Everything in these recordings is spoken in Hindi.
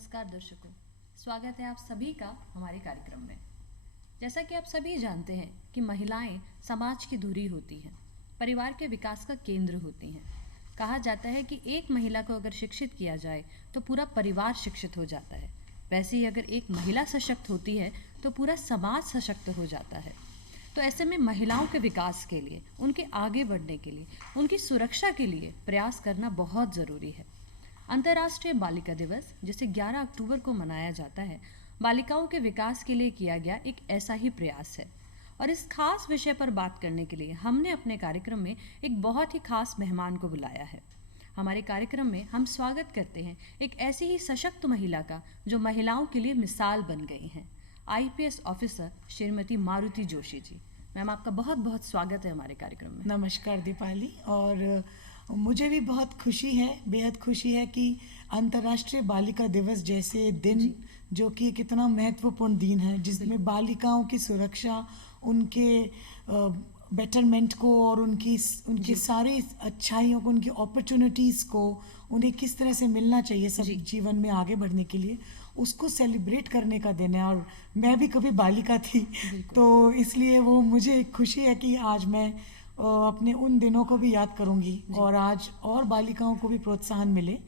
नमस्कार दर्शकों, स्वागत है आप सभी का हमारे कार्यक्रम में। जैसा कि आप सभी जानते हैं कि महिलाएं समाज की धुरी होती हैं, परिवार के विकास का केंद्र होती हैं। कहा जाता है कि एक महिला को अगर शिक्षित किया जाए तो पूरा परिवार शिक्षित हो जाता है। वैसे ही अगर एक महिला सशक्त होती है तो पूरा समाज सशक्त हो जाता है। तो ऐसे में महिलाओं के विकास के लिए, उनके आगे बढ़ने के लिए, उनकी सुरक्षा के लिए प्रयास करना बहुत ज़रूरी है। अंतर्राष्ट्रीय बालिका दिवस, जिसे 11 अक्टूबर को मनाया जाता है, बालिकाओं के विकास के लिए किया गया एक ऐसा ही प्रयास है। और इस खास विषय पर बात करने के लिए हमने अपने कार्यक्रम में एक बहुत ही खास मेहमान को बुलाया है। हमारे कार्यक्रम में हम स्वागत करते हैं एक ऐसी ही सशक्त महिला का जो महिलाओं के लिए मिसाल बन गई हैं, IPS officer Shrimati Maruti Joshi ji. Ma'am, आपका बहुत बहुत स्वागत है हमारे कार्यक्रम में। नमस्कार दीपाली। और मुझे भी बहुत खुशी है, बेहद खुशी है कि अंतर्राष्ट्रीय बालिका दिवस जैसे दिन, जो कि एक इतना महत्वपूर्ण दिन है जिसमें बालिकाओं की सुरक्षा, उनके बेटरमेंट को और उनकी सारी अच्छाइयों को, उनकी अपॉर्चुनिटीज़ को उन्हें किस तरह से मिलना चाहिए सब जीवन में आगे बढ़ने के लिए, उसको सेलिब्रेट करने का दिन है। और मैं भी कभी बालिका थी, तो इसलिए वो मुझे खुशी है कि आज मैं अपने उन दिनों को भी याद करूंगी और आज और बालिकाओं को भी प्रोत्साहन मिले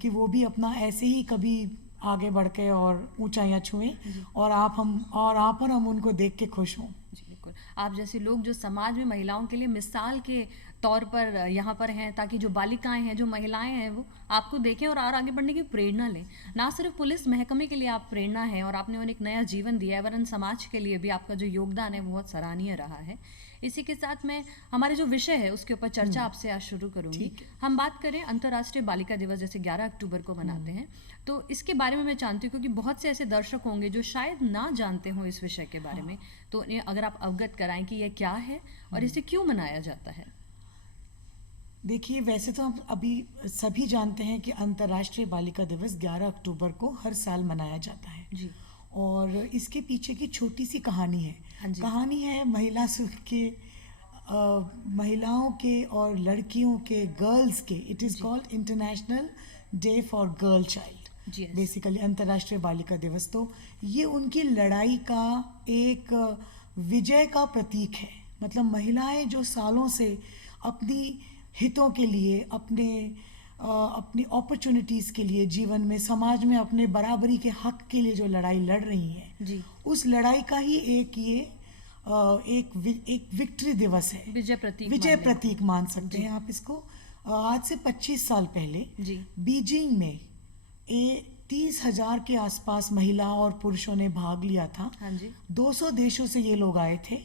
कि वो भी अपना ऐसे ही कभी आगे बढ़ के और ऊंचाइयां छुएं और आप और हम उनको देख के खुश हों। जी बिल्कुल, आप जैसे लोग जो समाज में महिलाओं के लिए मिसाल के तौर पर यहाँ पर हैं, ताकि जो बालिकाएं हैं, जो महिलाएं हैं, वो आपको देखें और आगे बढ़ने की प्रेरणा लें। ना सिर्फ पुलिस महकमे के लिए आप प्रेरणा हैं और आपने उन्हें एक नया जीवन दिया है, वरन समाज के लिए भी आपका जो योगदान है वो बहुत सराहनीय रहा है। इसी के साथ मैं हमारे जो विषय है उसके ऊपर चर्चा आपसे आज शुरू करूंगी। हम बात करें अंतर्राष्ट्रीय बालिका दिवस जैसे 11 अक्टूबर को मनाते हैं, तो इसके बारे में मैं जानती हूँ क्योंकि बहुत से ऐसे दर्शक होंगे जो शायद ना जानते हों इस विषय के बारे में, तो उन्हें अगर आप अवगत कराएं कि यह क्या है और इसे क्यों मनाया जाता है। देखिए, वैसे तो हम अभी सभी जानते हैं कि अंतर्राष्ट्रीय बालिका दिवस 11 अक्टूबर को हर साल मनाया जाता है जी। और इसके पीछे की छोटी सी कहानी है। कहानी है महिलाओं के और लड़कियों के, गर्ल्स के। It is called international day for girl child, basically अंतर्राष्ट्रीय बालिका दिवस। तो ये उनकी लड़ाई का एक विजय का प्रतीक है। मतलब महिलाएं जो सालों से अपनी हितों के लिए, अपनी अपॉर्चुनिटीज़ के लिए, जीवन में, समाज में अपने बराबरी के हक के लिए जो लड़ाई लड़ रही हैं, उस लड़ाई का ही एक विक्ट्री दिवस है, विजय प्रतीक मान सकते हैं आप इसको। आज से 25 साल पहले बीजिंग में 30,000 के आसपास महिला और पुरुषों ने भाग लिया था। 200 देशों से ये लोग आए थे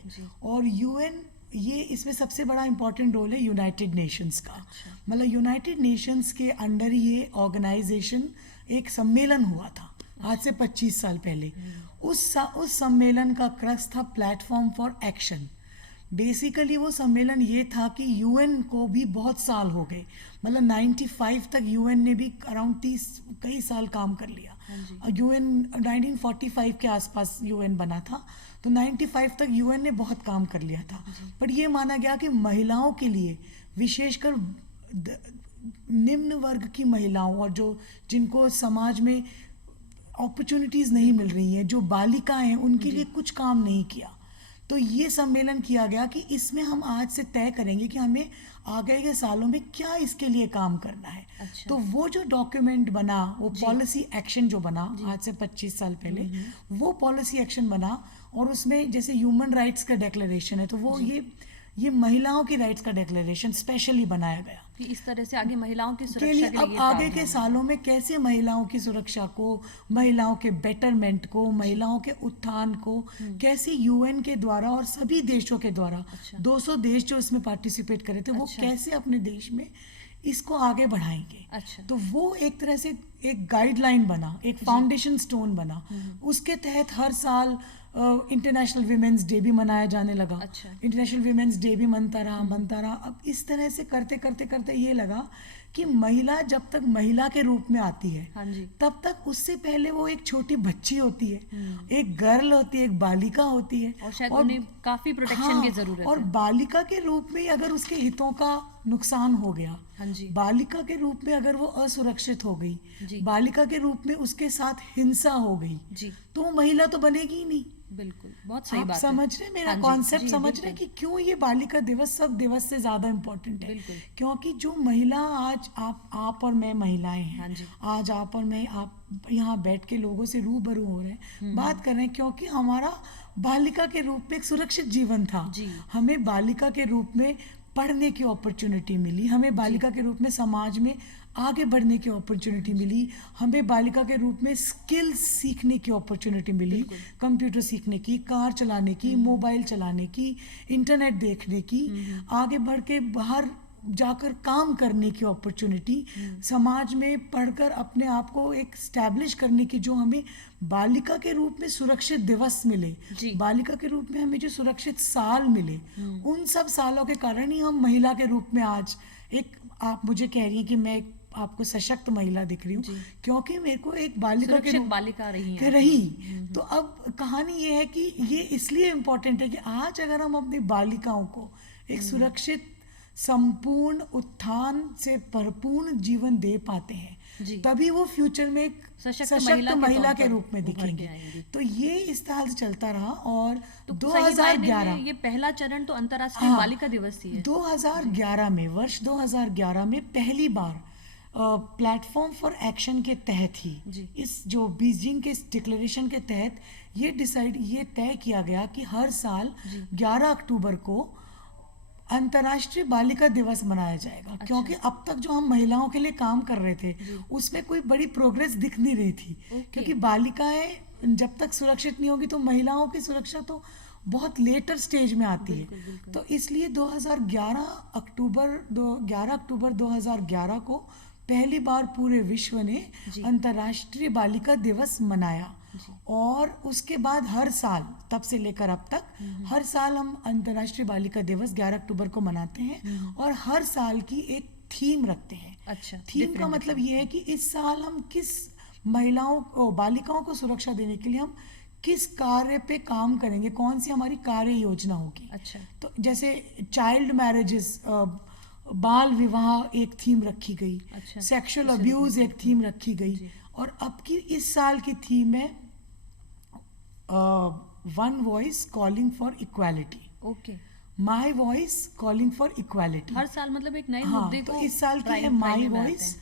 और यूएन, ये इसमें सबसे बड़ा इंपॉर्टेंट रोल है यूनाइटेड नेशंस का। मतलब यूनाइटेड नेशंस के अंडर ये ऑर्गेनाइजेशन, एक सम्मेलन हुआ था आज से 25 साल पहले। उस सम्मेलन का क्रक्स था प्लेटफॉर्म फॉर एक्शन। बेसिकली वो सम्मेलन ये था कि यूएन को भी बहुत साल हो गए, मतलब 95 तक यूएन ने भी अराउंड 30 कई साल काम कर लिया। यूएन 1945 के आसपास यूएन बना था, तो 95 तक यूएन ने बहुत काम कर लिया था। पर ये माना गया कि महिलाओं के लिए, विशेषकर निम्न वर्ग की महिलाओं और जिनको समाज में अपॉर्चुनिटीज़ नहीं मिल रही हैं, जो बालिकाएं हैं, उनके लिए कुछ काम नहीं किया। तो ये सम्मेलन किया गया कि इसमें हम आज से तय करेंगे कि हमें आगे के सालों में क्या इसके लिए काम करना है। तो वो जो डॉक्यूमेंट बना, वो पॉलिसी एक्शन जो बना आज से 25 साल पहले, वो पॉलिसी एक्शन बना और उसमें जैसे ह्यूमन राइट्स का डिक्लेरेशन है, तो वो ये महिलाओं की राइट्स का डिक्लेरेशन स्पेशली बनाया गया कि इस तरह से आगे महिलाओं की सुरक्षा के लिए अब आगे के सालों में कैसे महिलाओं की सुरक्षा को, महिलाओं के बेटरमेंट को, महिलाओं के उत्थान को कैसे यूएन के द्वारा और सभी देशों के द्वारा, 200 देश जो इसमें पार्टिसिपेट करे थे, वो कैसे अपने देश में इसको आगे बढ़ाएंगे। तो वो एक तरह से एक गाइडलाइन बना, एक फाउंडेशन स्टोन बना। उसके तहत हर साल इंटरनेशनल वीमेंस डे भी मनाया जाने लगा। इंटरनेशनल वीमेंस डे भी मनता रहा। अब इस तरह से करते करते ये लगा कि महिला जब तक महिला के रूप में आती है, हाँ जी, तब तक उससे पहले वो एक छोटी बच्ची होती है, एक गर्ल होती है, एक बालिका होती है, और शायद उन्हें काफी प्रोटेक्शन की जरूरत और है। बालिका के रूप में अगर उसके हितों का नुकसान हो गया, हाँ जी, बालिका के रूप में अगर वो असुरक्षित हो गई, जी, बालिका के रूप में उसके साथ हिंसा हो गई, जी, तो वो महिला तो बनेगी ही नहीं। बिल्कुल, बहुत सही आप बात है। समझ रहे हैं मेरा हाँ जी, कॉन्सेप्ट, जी, समझ रहे हैं कि क्यों ये बालिका दिवस सब दिवस से ज्यादा इम्पोर्टेंट है। बिल्कुल। क्योंकि जो महिला आज आप और मैं महिलाएं हैं, हाँ जी, आज आप और मैं आप यहाँ बैठ के लोगों से रूबरू हो रहे हैं, बात कर रहे हैं, क्योंकि हमारा बालिका के रूप में एक सुरक्षित जीवन था। जी, हमें बालिका के रूप में पढ़ने की अपॉर्चुनिटी मिली, हमें बालिका के रूप में समाज में आगे बढ़ने की अपॉर्चुनिटी मिली, हमें बालिका के रूप में स्किल्स सीखने की अपॉर्चुनिटी मिली, कंप्यूटर सीखने की, कार चलाने की, मोबाइल चलाने की, इंटरनेट देखने की, आगे बढ़ के बाहर जाकर काम करने की अपॉर्चुनिटी, समाज में पढ़कर अपने आप को एक स्टैब्लिश करने की, जो हमें बालिका के रूप में सुरक्षित दिवस मिले, बालिका के रूप में हमें जो सुरक्षित साल मिले, उन सब सालों के कारण ही हम महिला के रूप में आज एक, आप मुझे कह रही हैं कि मैं आपको सशक्त महिला दिख रही हूँ, क्योंकि मेरे को एक बालिका के रूप बालिका रही। तो अब कहानी ये है कि ये इसलिए इम्पोर्टेंट है कि आज अगर हम अपनी बालिकाओं को एक सुरक्षित, संपूर्ण, उत्थान से भरपूर जीवन दे पाते हैं, तभी वो फ्यूचर में एक सशक्त महिला के रूप में दिखेंगे। तो ये इस तरह से चलता रहा। और तो 2011 ये पहला चरण तो अंतर्राष्ट्रीय बालिका दिवस ही है। 2011 में, वर्ष 2011 में पहली बार प्लेटफॉर्म फॉर एक्शन के तहत ही, इस जो बीजिंग के डिक्लेरेशन के तहत ये तय किया गया कि हर साल 11 अक्टूबर को अंतर्राष्ट्रीय बालिका दिवस मनाया जाएगा। अच्छा। क्योंकि अब तक जो हम महिलाओं के लिए काम कर रहे थे उसमें कोई बड़ी प्रोग्रेस दिख नहीं रही थी। क्योंकि बालिकाएं जब तक सुरक्षित नहीं होगी तो महिलाओं की सुरक्षा तो बहुत लेटर स्टेज में आती है। तो इसलिए 11 अक्टूबर 2011 को पहली बार पूरे विश्व ने अंतर्राष्ट्रीय बालिका दिवस मनाया। और उसके बाद हर साल, तब से लेकर अब तक हर साल हम अंतर्राष्ट्रीय बालिका दिवस 11 अक्टूबर को मनाते हैं और हर साल की एक थीम रखते हैं। अच्छा, थीम का मतलब ये है कि इस साल हम किस महिलाओं को, बालिकाओं को सुरक्षा देने के लिए हम किस कार्य पे काम करेंगे, कौन सी हमारी कार्य योजना होगी। अच्छा। तो जैसे चाइल्ड मैरिजेस, बाल विवाह एक थीम रखी गई। अच्छा। सेक्सुअल अब्यूज एक थीम रखी गई। और अब की इस साल की थीम है one voice calling for equality. Okay, my voice calling for equality. हर साल मतलब एक नए मुद्दे को। तो इस साल की है my voice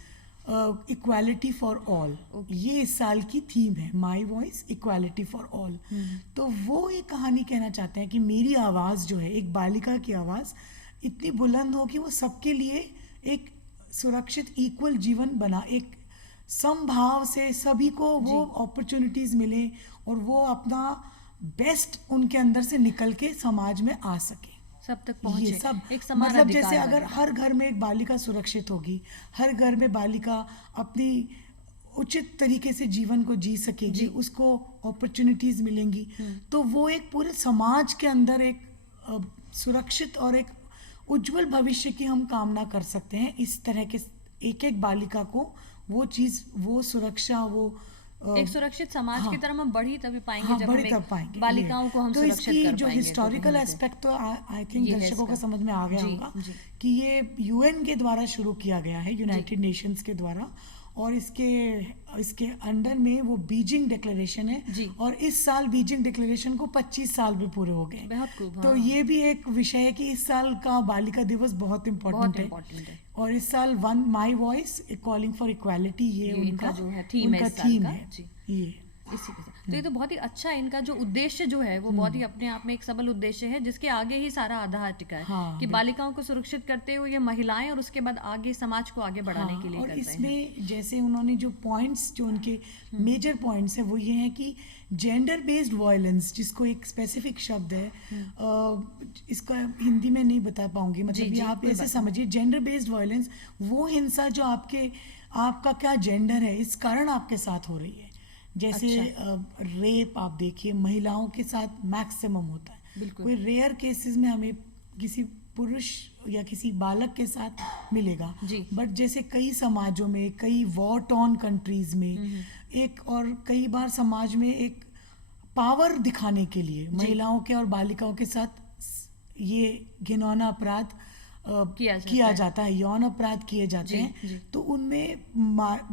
equality for all. ये इस साल की थीम है, my voice equality for all. तो वो ये कहानी कहना चाहते हैं कि मेरी आवाज़ जो है, एक बालिका की आवाज़ इतनी बुलंद हो कि वो सबके लिए एक सुरक्षित इक्वल जीवन बना, एक समभाव से सभी को वो अपॉर्चुनिटीज मिले और वो अपना बेस्ट उनके अंदर से निकल के समाज में आ सके, सब तक पहुंचे। ये सब एक समान मतलब जैसे अगर हर घर में एक बालिका सुरक्षित होगी, हर घर में बालिका अपनी उचित तरीके से जीवन को जी सकेगी, उसको अपॉर्चुनिटीज मिलेंगी, तो वो एक पूरे समाज के अंदर एक सुरक्षित और एक उज्जवल भविष्य की हम कामना कर सकते हैं। इस तरह के एक एक बालिका को वो चीज, वो सुरक्षा, वो एक सुरक्षित समाज की तरफ हम बढ़ी तभी पाएंगे, जब हम बालिकाओं को हम सुरक्षित कर पाएंगे। जो हिस्टोरिकल एस्पेक्ट तो आई थिंक दर्शकों को समझ में आ गया होगा कि ये यूएन के द्वारा शुरू किया गया है, यूनाइटेड नेशंस के द्वारा, और इसके अंडर में वो बीजिंग डिक्लेरेशन है। और इस साल बीजिंग डिक्लेरेशन को 25 साल भी पूरे हो गए। तो ये भी एक विषय है कि इस साल का बालिका दिवस बहुत इम्पोर्टेंट है। और इस साल one my voice calling for equality, ये उनका जो है थीम है। ये इसी के साथ तो ये तो बहुत ही अच्छा है। इनका जो उद्देश्य जो है वो बहुत ही अपने आप में एक सबल उद्देश्य है, जिसके आगे ही सारा आधार टिका है कि बालिकाओं को सुरक्षित करते हुए ये महिलाएं और उसके बाद आगे समाज को आगे बढ़ाने के लिए और इसमें जैसे उन्होंने जो पॉइंट्स, जो उनके मेजर पॉइंट्स है, वो ये है कि जेंडर बेस्ड वायलेंस, जिसको एक स्पेसिफिक शब्द है, इसका हिंदी में नहीं बता पाऊंगी, मतलब ये आप ऐसे समझिए, जेंडर बेस्ड वायलेंस वो हिंसा जो आपका क्या जेंडर है इस कारण आपके साथ हो रही है। जैसे रेप आप देखिए, महिलाओं के साथ मैक्सिमम होता है। कोई रेयर केसेस में हमें किसी पुरुष या किसी बालक के साथ मिलेगा, बट जैसे कई समाजों में, कई वॉर टॉर्न कंट्रीज में एक, और कई बार समाज में एक पावर दिखाने के लिए महिलाओं के और बालिकाओं के साथ ये घिनौना अपराध किया जाता है, यौन अपराध किए जाते हैं। तो उनमें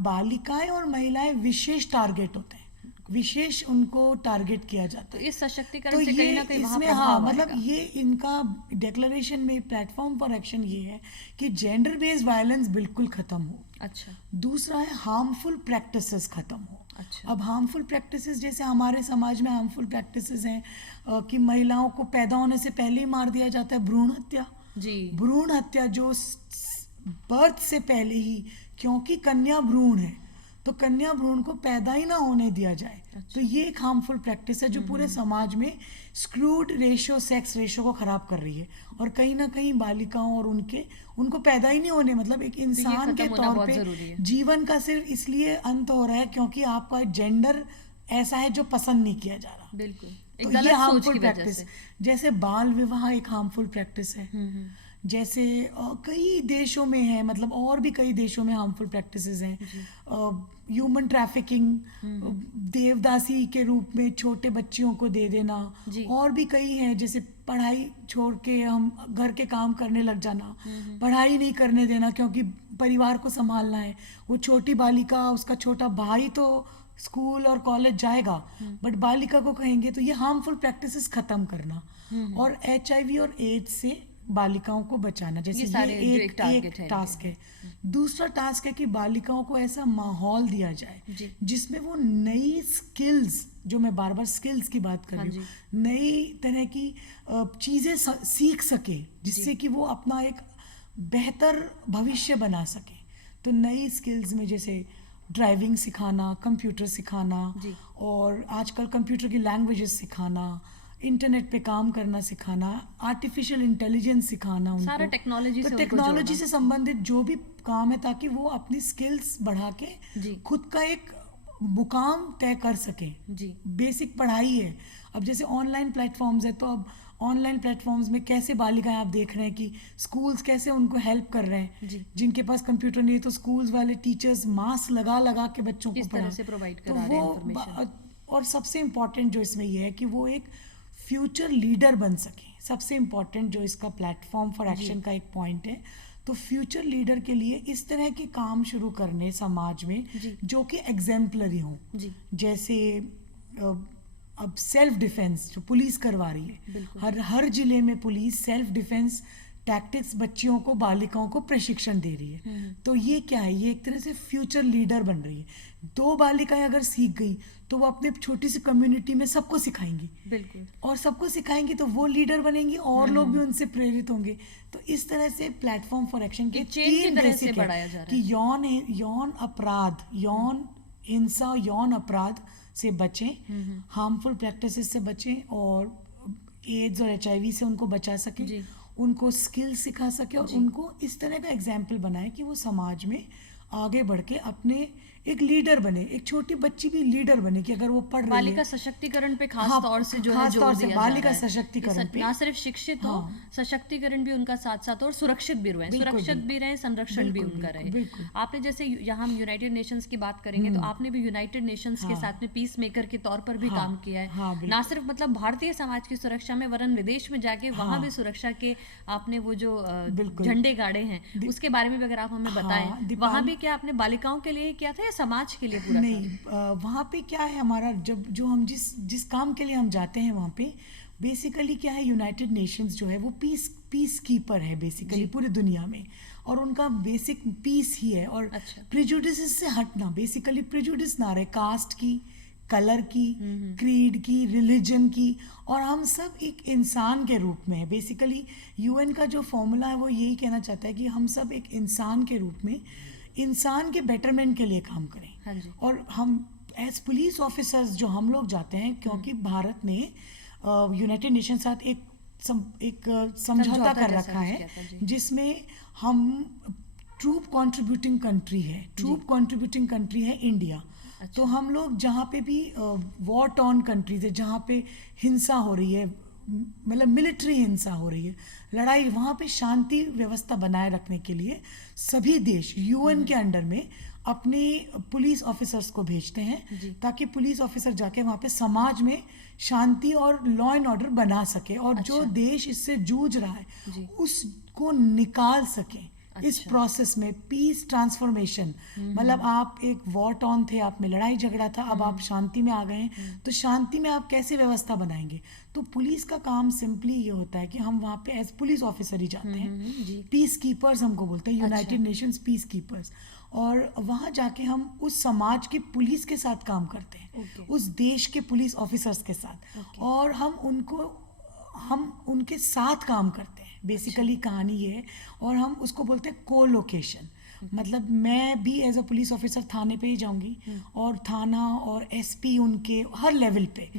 बालिकाएं और महिलाएं विशेष टारगेट होते हैं, विशेष उनको टारगेट किया जाता है। तो इस सशक्तिकरण से कहीं ना कहीं वहाँ इसमें हाँ, मतलब ये इनका डिक्लेरेशन में प्लेटफॉर्म फॉर एक्शन ये है कि जेंडर बेस्ड वायलेंस बिल्कुल खत्म हो। अच्छा। दूसरा है हार्मफुल प्रैक्टिसेस खत्म हो। अच्छा। अब हार्मफुल प्रैक्टिसेस जैसे हमारे समाज में हार्मफुल प्रैक्टिसेस हैं कि महिलाओं को पैदा होने से पहले ही मार दिया जाता है, भ्रूण हत्या। जी। भ्रूण हत्या जो बर्थ से पहले ही, क्योंकि कन्या भ्रूण है तो कन्या भ्रूण को पैदा ही ना होने दिया जाए। अच्छा। तो ये एक हार्मफुल प्रैक्टिस है जो पूरे समाज में स्क्रूड रेशो, सेक्स रेशो को खराब कर रही है, और कहीं ना कहीं बालिकाओं और उनको पैदा ही नहीं होने, मतलब एक इंसान के तौर पे जीवन का सिर्फ इसलिए अंत हो रहा है क्योंकि आपका जेंडर ऐसा है जो पसंद नहीं किया जा रहा। बिल्कुल। तो ये हार्मफुल प्रैक्टिस, जैसे बाल विवाह एक हार्मफुल प्रैक्टिस है, जैसे कई देशों में है, मतलब और भी कई देशों में हार्मफुल प्रैक्टिसेस हैं। ह्यूमन ट्रैफिकिंग, देवदासी के रूप में छोटे बच्चियों को दे देना, और भी कई हैं, जैसे पढ़ाई छोड़ के हम घर के काम करने लग जाना, पढ़ाई नहीं करने देना क्योंकि परिवार को संभालना है। वो छोटी बालिका, उसका छोटा भाई तो स्कूल और कॉलेज जाएगा, बट बालिका को कहेंगे। तो ये हार्मफुल प्रैक्टिसेस खत्म करना, और HIV और एड्स से बालिकाओं को बचाना, जैसे ये एक टास्क है। दूसरा टास्क है कि बालिकाओं को ऐसा माहौल दिया जाए जिसमें वो नई स्किल्स, जो मैं बार बार स्किल्स की बात कर रही हूँ, नई तरह की चीजें सीख सके, जिससे कि वो अपना एक बेहतर भविष्य बना सके। तो नई स्किल्स में जैसे ड्राइविंग सिखाना, कंप्यूटर सिखाना, और आजकल कंप्यूटर की लैंग्वेजेस सिखाना, इंटरनेट पे काम करना सिखाना, आर्टिफिशियल इंटेलिजेंस सिखाना, उनको सारा टेक्नोलॉजी से संबंधित जो भी काम है, ताकि वो अपनी स्किल्स बढ़ा के खुद का एक मुकाम तय कर सके। बेसिक पढ़ाई है। अब जैसे ऑनलाइन प्लेटफॉर्म्स है, तो अब ऑनलाइन प्लेटफॉर्म्स में कैसे बालिकाएं आप देख रहे हैं कि स्कूल्स कैसे उनको हेल्प कर रहे हैं। जिनके पास कंप्यूटर नहीं है तो स्कूल्स वाले टीचर्स मास्क लगा के बच्चों को पढ़ा। और सबसे इम्पोर्टेंट जो इसमें ये है कि वो एक फ्यूचर लीडर बन सके। सबसे इम्पोर्टेंट जो इसका प्लेटफॉर्म फॉर एक्शन का एक पॉइंट है, तो फ्यूचर लीडर के लिए इस तरह के काम शुरू करने समाज में जो कि एग्जेम्पलरी हों। जैसे अब सेल्फ डिफेंस जो पुलिस करवा रही है, हर जिले में पुलिस सेल्फ डिफेंस टैक्टिक्स बच्चियों को, बालिकाओं को प्रशिक्षण दे रही है। तो ये क्या है, ये एक तरह से फ्यूचर लीडर बन रही है। 2 बालिकाएं अगर सीख गई तो वो अपने छोटी सी कम्युनिटी में सबको सिखाएंगी। बिल्कुल। और सबको सिखाएंगी तो वो लीडर बनेंगी और लोग भी उनसे प्रेरित होंगे। तो इस तरह से प्लेटफॉर्म फॉर एक्शन के 3 बेसिक है कि यौन अपराध, यौन हिंसा, यौन अपराध से बचें, हार्मफुल प्रैक्टिसेस से बचें, और एड्स और HIV से उनको बचा सके, उनको स्किल सिखा सके, और उनको इस तरह का एग्जाम्पल बनाए कि वो समाज में आगे बढ़ के अपने एक लीडर बने। एक छोटी बच्ची भी लीडर बने कि अगर वो पढ़ रही है। बालिका सशक्तिकरण पे खास तौर से जो है जोर दिया बालिका सशक्तिकरण पे, ना सिर्फ शिक्षित हो, सशक्तिकरण भी उनका साथ साथ, और सुरक्षित भी रहे, संरक्षण भी उनका रहे। आपने जैसे यहाँ हम यूनाइटेड नेशंस की बात करेंगे तो आपने भी यूनाइटेड नेशंस के साथ में पीस मेकर के तौर पर भी काम किया है। ना सिर्फ मतलब भारतीय समाज की सुरक्षा में, वरन विदेश में जाके वहाँ भी सुरक्षा के आपने वो जो झंडे गाड़े हैं उसके बारे में भी अगर आप हमें बताएं। वहाँ भी क्या आपने बालिकाओं के लिए किया था या समाज के लिए पूरा? नहीं, वहाँ पे क्या है, हमारा जो हम जिस काम के लिए हम जाते हैं वहाँ पे बेसिकली क्या है, यूनाइटेड नेशंस जो है वो पीस कीपर है बेसिकली पूरी दुनिया में, और उनका बेसिक पीस ही है। और प्रेजुडिस से हटना, बेसिकली प्रेजुडिस ना रहे कास्ट की, कलर की, क्रीड की, रिलीजन की, और हम सब एक इंसान के रूप में है। बेसिकली UN का जो फॉर्मूला है वो यही कहना चाहता है कि हम सब एक इंसान के रूप में इंसान के बेटरमेंट के लिए काम करें। और हम एज पुलिस ऑफिसर्स जो हम लोग जाते हैं, क्योंकि भारत ने यूनाइटेड नेशन साथ एक समझौता कर रखा है जिसमें हम ट्रूप कंट्रीब्यूटिंग कंट्री है इंडिया। तो हम लोग जहाँ पे भी वॉर टॉर्न कंट्रीज है, जहाँ पे हिंसा हो रही है, मतलब मिलिट्री हिंसा हो रही है, लड़ाई, वहाँ पे शांति व्यवस्था बनाए रखने के लिए सभी देश यूएन के अंडर में अपने पुलिस ऑफिसर्स को भेजते हैं ताकि पुलिस ऑफिसर जाके वहाँ पे समाज में शांति और लॉ एंड ऑर्डर बना सके और जो देश इससे जूझ रहा है उसको निकाल सके। इस प्रोसेस में पीस ट्रांसफॉर्मेशन, मतलब आप एक वॉर टॉन थे, आप में लड़ाई झगड़ा था, अब आप शांति में आ गए हैं, तो शांति में आप कैसे व्यवस्था बनाएंगे। तो पुलिस का काम सिंपली ये होता है कि हम वहाँ पे एज पुलिस ऑफिसर ही जाते हैं, पीस कीपर्स हमको बोलते हैं, यूनाइटेड नेशंस पीस कीपर्स, और वहाँ जाके हम उस समाज के पुलिस के साथ काम करते हैं, उस देश के पुलिस ऑफिसर्स के साथ, और हम उनके साथ काम करते हैं। बेसिकली कहानी ये है, और हम उसको बोलते हैं को लोकेशन। मतलब मैं भी एज अ पुलिस ऑफिसर थाने पे ही जाऊंगी और थाना और एसपी उनके हर लेवल पे,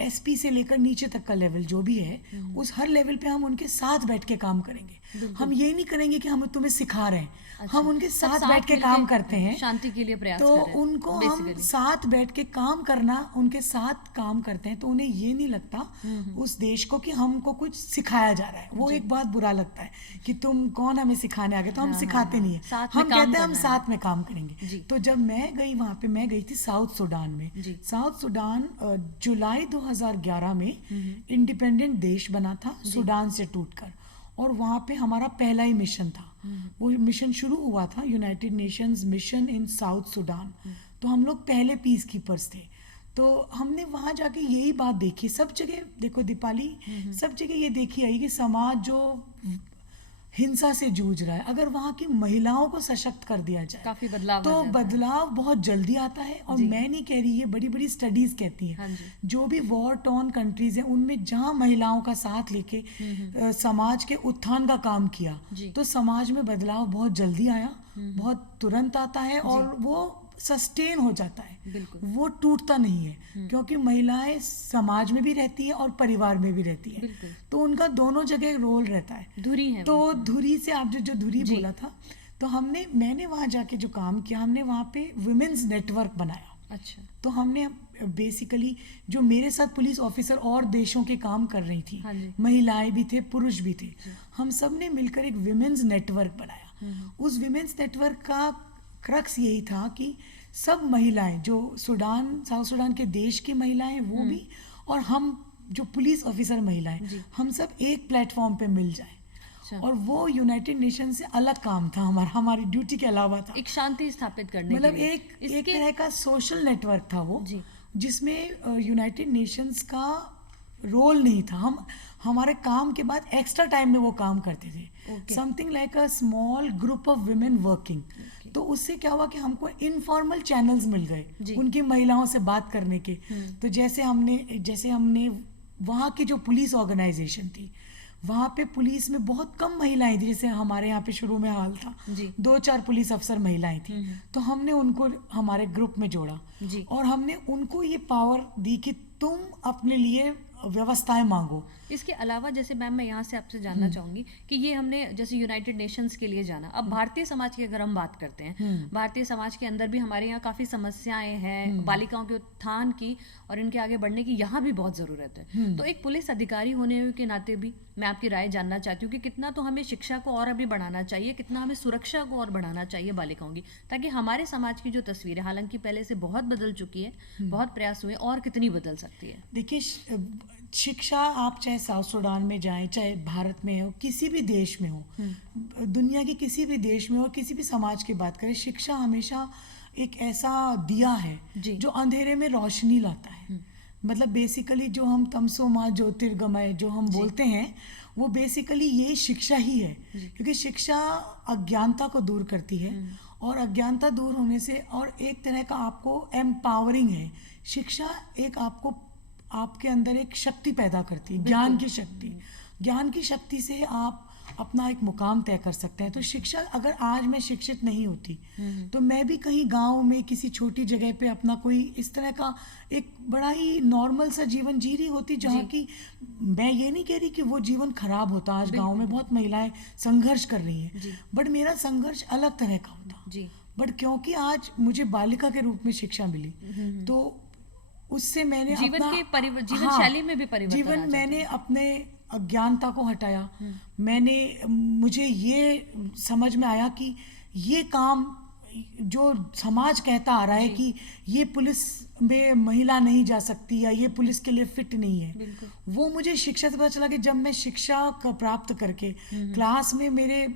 एसपी से लेकर नीचे तक का लेवल जो भी है, उस हर लेवल पे हम उनके साथ बैठ के काम करेंगे। हम ये नहीं करेंगे कि हम तुम्हें सिखा रहे हैं, हम उनके साथ बैठ के काम करते हैं, शांति के लिए प्रयास तो उनको हम साथ बैठ के काम करना, उनके साथ काम करते हैं तो उन्हें ये नहीं लगता उस देश को कि हमको कुछ सिखाया जा रहा है। वो एक बात बुरा लगता है कि तुम कौन हमें सिखाने आ गए, तो हम सिखाते नहीं है, हम कहते हैं हम साथ में काम करेंगे। तो जब मैं गई वहाँ पे, मैं गई थी साउथ सूडान में। साउथ सूडान जुलाई 2011 में इंडिपेंडेंट देश बना था सूडान से टूटकर, और वहाँ पे हमारा पहला ही मिशन था। वो मिशन शुरू हुआ था United Nations mission in south Sudan, तो हम लोग पहले पीस कीपर्स थे। तो हमने वहाँ जाके यही बात देखी, सब जगह देखो दीपाली, सब जगह ये देखी आई कि समाज जो हिंसा से जूझ रहा है, अगर वहाँ की महिलाओं को सशक्त कर दिया जाए काफी बदलाव तो बदलाव बहुत जल्दी आता है। और मैं नहीं कह रही, ये बड़ी बड़ी स्टडीज कहती हैं, जो भी वॉर टॉर्न कंट्रीज हैं उनमें जहाँ महिलाओं का साथ लेके समाज के उत्थान का काम किया, तो समाज में बदलाव बहुत जल्दी आया, बहुत तुरंत आता है, और वो सस्टेन हो जाता है, वो टूटता नहीं है, क्योंकि महिलाएं समाज में भी रहती है और परिवार में भी रहती है, तो उनका दोनों जगह रोल रहता है। धुरी है तो धुरी से आप जो धुरी बोला था, तो मैंने वहाँ जाके जो काम किया, हमने वहाँ पे वुमेन्स नेटवर्क बनाया। अच्छा। तो हमने बेसिकली जो मेरे साथ पुलिस ऑफिसर और देशों के काम कर रही थी, महिलाएं भी थे, पुरुष भी थे, हम सब ने मिलकर एक वुमेन्स नेटवर्क बनाया। उस वुमेन्स नेटवर्क का क्रक्स यही था कि सब महिलाएं जो साउथ सूडान के देश की महिलाएं वो भी, और हम जो पुलिस ऑफिसर महिलाएं, हम सब एक प्लेटफॉर्म पे मिल जाएं। और वो यूनाइटेड नेशन से अलग काम था हमारी ड्यूटी के अलावा था, एक शांति स्थापित करने, मतलब एक तरह का सोशल नेटवर्क था वो, जिसमें यूनाइटेड नेशंस का रोल नहीं था। हमारे काम के बाद एक्स्ट्रा टाइम में वो काम करते थे, something like a small group of women working. तो उससे क्या हुआ कि हमको इनफॉर्मल चैनल्स मिल गए उनकी महिलाओं से बात करने के। तो जैसे हमने वहाँ की जो पुलिस ऑर्गेनाइजेशन थी, वहाँ पे पुलिस में बहुत कम महिलाएं थी, जैसे हमारे यहाँ पे शुरू में हाल था, 2-4 पुलिस अफसर महिलाएं थी, तो हमने उनको हमारे ग्रुप में जोड़ा और हमने उनको ये पावर दी कि तुम अपने लिए व्यवस्थाएं मांगो। इसके अलावा जैसे मैम मैं यहाँ से आपसे जानना चाहूंगी कि ये हमने जैसे यूनाइटेड नेशंस के लिए जाना, अब भारतीय समाज की अगर हम बात करते हैं, भारतीय समाज के अंदर भी हमारे यहाँ काफ़ी समस्याएं हैं, बालिकाओं के उत्थान की और इनके आगे बढ़ने की यहाँ भी बहुत ज़रूरत है। तो एक पुलिस अधिकारी होने के नाते भी मैं आपकी राय जानना चाहती हूँ कि कितना तो हमें शिक्षा को और अभी बढ़ाना चाहिए, कितना हमें सुरक्षा को और बढ़ाना चाहिए बालिकाओं की, ताकि हमारे समाज की जो तस्वीर है, हालांकि पहले से बहुत बदल चुकी है, बहुत प्रयास हुए, और कितनी बदल सकती है। देखिए, शिक्षा आप चाहे साउथ सूडान में जाएं, चाहे भारत में हो, किसी भी देश में हो, दुनिया के किसी भी देश में हो, किसी भी समाज की बात करें, शिक्षा हमेशा एक ऐसा दिया है जो अंधेरे में रोशनी लाता है। मतलब बेसिकली जो हम तमसो मा ज्योतिर्गमय जो हम बोलते हैं, वो बेसिकली ये शिक्षा ही है, क्योंकि शिक्षा अज्ञानता को दूर करती है, और अज्ञानता दूर होने से और एक तरह का आपको एम्पावरिंग है। शिक्षा एक आपके अंदर एक शक्ति पैदा करती है, ज्ञान की शक्ति। ज्ञान की शक्ति से आप अपना एक मुकाम तय कर सकते हैं। तो शिक्षा, अगर आज मैं शिक्षित नहीं होती तो मैं भी कहीं गांव में किसी छोटी जगह पे अपना कोई इस तरह का एक बड़ा ही नॉर्मल सा जीवन जी रही होती, जहाँ की मैं ये नहीं कह रही कि वो जीवन खराब होता। आज गांव में बहुत महिलाएं संघर्ष कर रही हैं, बट मेरा संघर्ष अलग तरह का होता। बट क्योंकि आज मुझे बालिका के रूप में शिक्षा मिली, तो उससे मैंने जीवन अपना के जीवन शैली में भी परिवर्तन जीवन मैंने अपने अज्ञानता को हटाया। मुझे ये समझ में आया कि ये काम जो समाज कहता आ रहा है कि ये पुलिस में महिला नहीं जा सकती या ये पुलिस के लिए फिट नहीं है, वो मुझे शिक्षा से पता चला कि जब मैं शिक्षा का प्राप्त करके क्लास में मेरे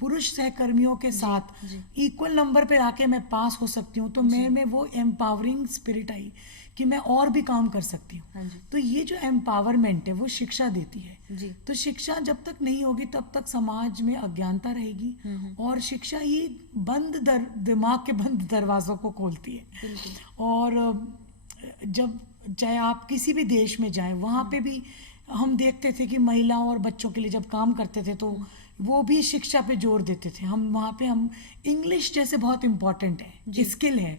पुरुष सहकर्मियों के साथ इक्वल नंबर पे आके मैं पास हो सकती हूँ, तो मैं वो एम्पावरिंग स्पिरिट आई कि मैं और भी काम कर सकती हूँ। तो ये जो एम्पावरमेंट है वो शिक्षा देती है। तो शिक्षा जब तक नहीं होगी तब तक समाज में अज्ञानता रहेगी, और शिक्षा ही दिमाग के बंद दरवाजों को खोलती है। और जब चाहे आप किसी भी देश में जाएं, वहाँ पे भी हम देखते थे कि महिलाओं और बच्चों के लिए जब काम करते थे तो वो भी शिक्षा पे जोर देते थे। हम वहाँ पे इंग्लिश जैसे बहुत इम्पोर्टेंट है, स्किल है,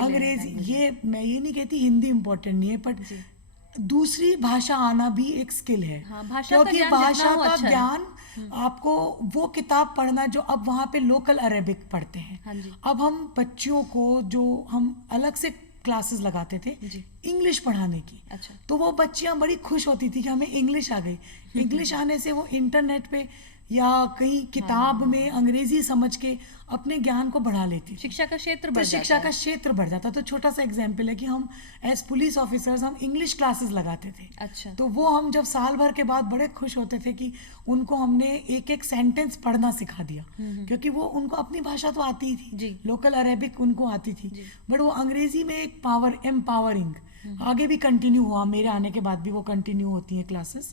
अंग्रेजी, ये मैं ये नहीं कहती हिंदी इम्पोर्टेंट नहीं है, बट दूसरी भाषा आना भी एक स्किल है। क्योंकि भाषा का ज्ञान आपको वो किताब पढ़ना जो अब वहाँ पे लोकल अरेबिक पढ़ते हैं। अब हम बच्चियों को जो हम अलग से क्लासेस लगाते थे इंग्लिश पढ़ाने की, तो वो बच्चियां बड़ी खुश होती थी कि हमें इंग्लिश आ गई। इंग्लिश आने से वो इंटरनेट पे या कहीं किताब में अंग्रेजी समझ के अपने ज्ञान को बढ़ा लेती, शिक्षा का क्षेत्र बढ़ जाता। तो छोटा सा एग्जाम्पल है कि हम एज पुलिस ऑफिसर्स हम इंग्लिश क्लासेस लगाते थे। तो वो हम जब साल भर के बाद बड़े खुश होते थे कि उनको हमने एक एक सेंटेंस पढ़ना सिखा दिया, क्योंकि वो उनको अपनी भाषा तो आती ही थी, लोकल अरेबिक उनको आती थी, बट वो अंग्रेजी में एक पावर एम्पावरिंग आगे भी कंटिन्यू हुआ, मेरे आने के बाद भी वो कंटिन्यू होती है क्लासेस।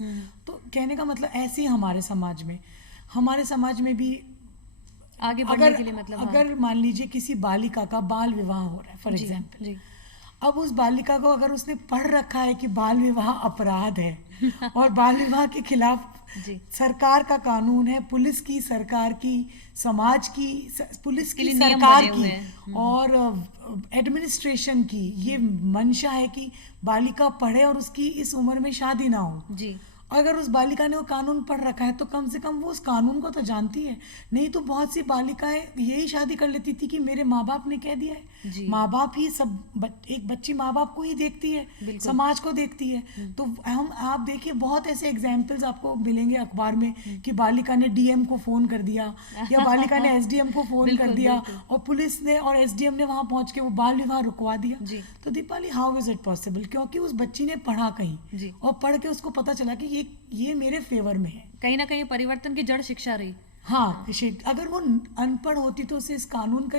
तो कहने का मतलब ऐसे ही हमारे समाज में भी आगे बढ़ने के लिए मतलब अगर मान लीजिए किसी बालिका का बाल विवाह हो रहा है फॉर एग्जाम्पल, अब उस बालिका को अगर उसने पढ़ रखा है कि बाल विवाह अपराध है और बाल विवाह के खिलाफ सरकार का कानून है, पुलिस की, सरकार की, समाज की, पुलिस की, सरकार की और एडमिनिस्ट्रेशन की ये मंशा है कि बालिका पढ़े और उसकी इस उम्र में शादी ना हो। अगर उस बालिका ने वो कानून पढ़ रखा है तो कम से कम वो उस कानून को तो जानती है। नहीं तो बहुत सी बालिकाएं यही शादी कर लेती थी कि मेरे माँ बाप ने कह दिया है। माँ बाप ही सब, एक बच्ची माँ बाप को ही देखती है, समाज को देखती है। तो आप देखिए बहुत ऐसे एग्जाम्पल्स आपको मिलेंगे अखबार में कि बालिका ने डीएम को फोन कर दिया या बालिका ने एसडीएम को फोन कर दिया और पुलिस ने और एसडीएम ने वहां पहुंच के वो बाल विवाह रुकवा दिया। तो Deepali, how is it possible? क्योंकि उस बच्ची ने पढ़ा कहीं और पढ़ के उसको पता चला कि ये मेरे फेवर में है। कहीं ना कहीं परिवर्तन की जड़ शिक्षा रही। हाँ, अगर वो अनपढ़ होती तो उसे इस कानून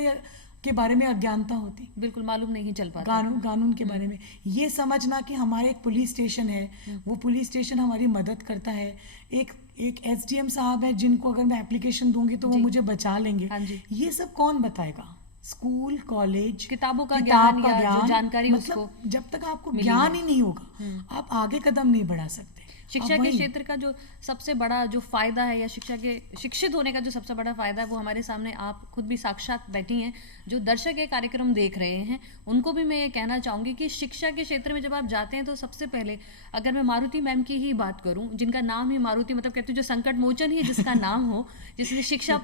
के बारे में अज्ञानता होती, बिल्कुल मालूम नहीं चल पाता कानून के बारे में। ये समझना कि हमारे एक पुलिस स्टेशन है, वो पुलिस स्टेशन हमारी मदद करता है। एक एसडीएम साहब है जिनको अगर मैं एप्लीकेशन दूंगी तो वो मुझे बचा लेंगे। ये सब कौन बताएगा? स्कूल, कॉलेज, किताबों का ज्ञान या जानकारी, मतलब जब तक आपको ज्ञान ही नहीं होगा आप आगे कदम नहीं बढ़ा सकते। शिक्षा के क्षेत्र का जो सबसे बड़ा जो फायदा है या शिक्षित होने का जो सबसे बड़ा फायदा है वो हमारे सामने आप खुद भी साक्षात बैठी हैं। जो दर्शक ये कार्यक्रम देख रहे हैं उनको भी मैं ये कहना चाहूँगी कि शिक्षा के क्षेत्र में जब आप जाते हैं तो सबसे पहले अगर मैं मारुति मैम की ही बात करूँ, जिनका नाम ही मारुति, मतलब कहते हैं जो संकट मोचन ही जिसका नाम हो, जिसने शिक्षा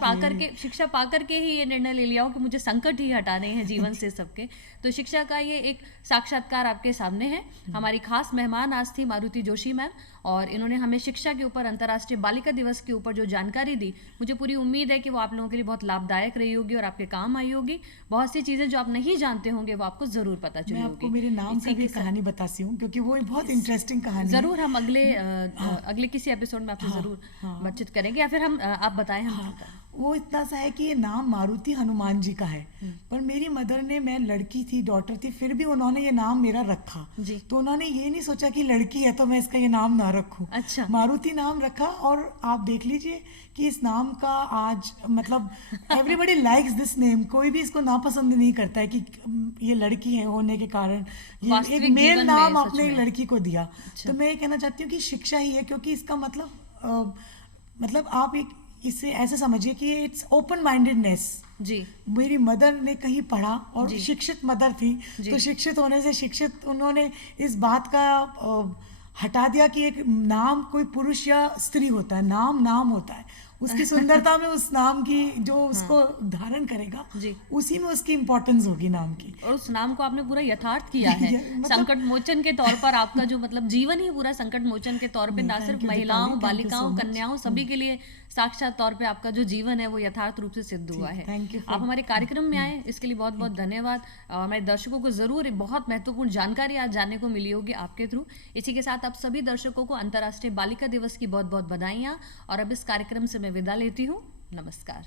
पाकर के ही ये निर्णय ले लिया हो कि मुझे संकट ही हटाने हैं जीवन से सबके। तो शिक्षा का ये एक साक्षात्कार आपके सामने है। हमारी खास मेहमान आज थी मारुति जोशी मैम, और इन्होंने हमें शिक्षा के ऊपर, अंतर्राष्ट्रीय बालिका दिवस के ऊपर जो जानकारी दी, मुझे पूरी उम्मीद है कि वो आप लोगों के लिए बहुत लाभदायक रही होगी और आपके काम आई होगी। बहुत सी चीज़ें जो आप नहीं जानते होंगे वो आपको ज़रूर पता चली होगी। मैं आपको मेरे नाम की भी कहानी बताती हूँ क्योंकि वो बहुत इंटरेस्टिंग कहानी है। ज़रूर हम अगले किसी एपिसोड में आपसे ज़रूर बातचीत करेंगे, या फिर आप बताएं। वो इतना सा है कि ये नाम मारुति हनुमान जी का है, पर मेरी मदर ने, मैं लड़की थी, डॉटर थी, फिर भी उन्होंने ये नाम मेरा रखा। तो उन्होंने ये नहीं सोचा कि लड़की है तो मैं इसका ये नाम ना रखूं। अच्छा। मारुति नाम रखा, और आप देख लीजिए कि इस नाम का आज मतलब एवरीबडी लाइक्स दिस नेम। कोई भी इसको नापसंद नहीं करता है कि ये लड़की है होने के कारण ये एक मेल नाम आपने एक लड़की को दिया। तो मैं ये कहना चाहती हूँ कि शिक्षा ही है, क्योंकि इसका मतलब आप एक इसे ऐसे समझिए कि इट्स ओपन माइंडेडनेस। मेरी मदर ने कहीं पढ़ा और शिक्षित मदर थी, तो शिक्षित होने से उन्होंने इस बात का हटा दिया कि एक नाम कोई पुरुष या स्त्री होता है, नाम होता है, उसकी सुंदरता में उस नाम की जो उसको धारण करेगा उसी में उसकी इम्पोर्टेंस होगी नाम की। और उस नाम को आपने पूरा यथार्थ किया है संकट मोचन के तौर पर। आपका जो मतलब जीवन ही पूरा संकट मोचन के तौर पे, ना सिर्फ महिलाओं, बालिकाओं, कन्याओं, सभी के लिए साक्षात तौर पे आपका जो जीवन है वो यथार्थ रूप से सिद्ध हुआ है। आप हमारे कार्यक्रम में आए, इसके लिए बहुत बहुत धन्यवाद। हमारे दर्शकों को जरूर बहुत महत्वपूर्ण जानकारी आज जानने को मिली होगी आपके थ्रू। इसी के साथ आप सभी दर्शकों को अंतर्राष्ट्रीय बालिका दिवस की बहुत बहुत बधाइयाँ, और अब इस कार्यक्रम से मैं विदा लेती हूँ। नमस्कार।